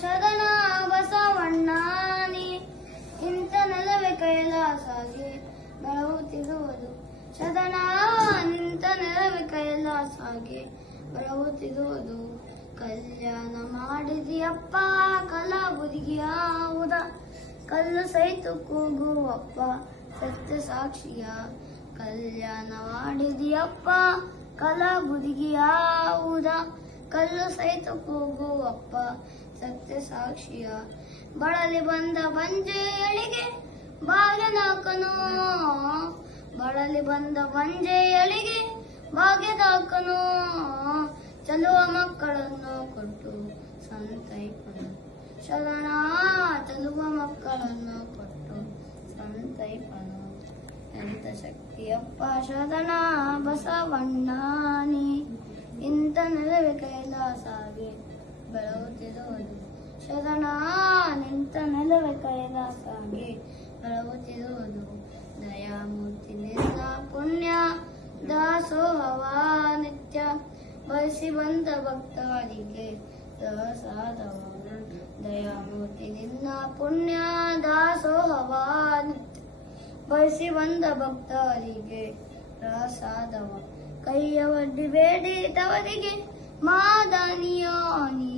ಶರಣ ಬಸವಣ್ಣಾನಿ ಇಂಥ ನೆಲವೇ ಕೈಲಾಸಾಗಿ ಬೆಳಗುತ್ತಿರುವುದು. ಶರಣ ನಿಂತ ನೆಲವೇ ಕೈಲಾಸಾಗಿ ಬೆಳಗುತ್ತಿರುವುದು. ಕಲ್ಯಾಣ ಮಾಡಿದಿಯಪ್ಪ ಕಲಬುರಗಿಯಾವುದ, ಕಲ್ಲು ಸಹಿತ ಕೂಗುವಪ್ಪ ಸತ್ಯ ಸಾಕ್ಷಿಯ. ಕಲ್ಯಾಣ ಮಾಡಿದಿಯಪ್ಪ ಕಲಬುರಗಿಯಾವುದ, ಕಲ್ಲು ಸಹಿತ ಕೂಗುವಪ್ಪ ಸತ್ಯ ಸಾಕ್ಷಿಯ. ಬಳಲಿ ಬಂದ ಬಂಜೆಯಳಿಗೆ ಭಾಗ್ಯದಾಕನು, ಬಳಲಿ ಬಂದ ಬಂಜೆಯಳಿಗೆ ಭಾಗ್ಯದಾಕನು. ಚಲುವ ಮಕ್ಕಳನ್ನು ಕೊಟ್ಟು ಸಂತೈಪನು. ಶರಣ ಚಲುವ ಮಕ್ಕಳನ್ನು ಕೊಟ್ಟು ಸಂತೈಪನು. ಎಂತ ಶಕ್ತಿಯಪ್ಪ ಶರಣ ಬಸವಣ್ಣಾನಿ ಇಂಥ ನೆಲವೇ ಕೈಲಾಸಾಗಿ ಬೆಳಗುತ್ತಿರುವುದು. ಶರಣ ನಿಂತ ನೆಲವೇ ಕೈಲಾಸಾಗಿ ಬೆಳಗುತ್ತಿರುವುದು. ದಯಾಮೂರ್ತಿ ನಿನ್ನ ಪುಣ್ಯ ದಾಸೋಹವ ನಿತ್ಯ, ಬಯಸಿ ಬಂದ ಭಕ್ತರಿಗೆ ಪ್ರಸಾದವ. ದಯಾಮೂರ್ತಿ ನಿನ್ನ ಪುಣ್ಯ ದಾಸೋಹವ ನಿತ್ಯ, ಬಯಸಿ ಬಂದ ಭಕ್ತರಿಗೆ ಪ್ರಸಾದವ. ಕೈಯ ಒಡ್ಡಿ ಬೇಡಿ ತವರಿಗೆ ಮಾದನಿಯಾನಿ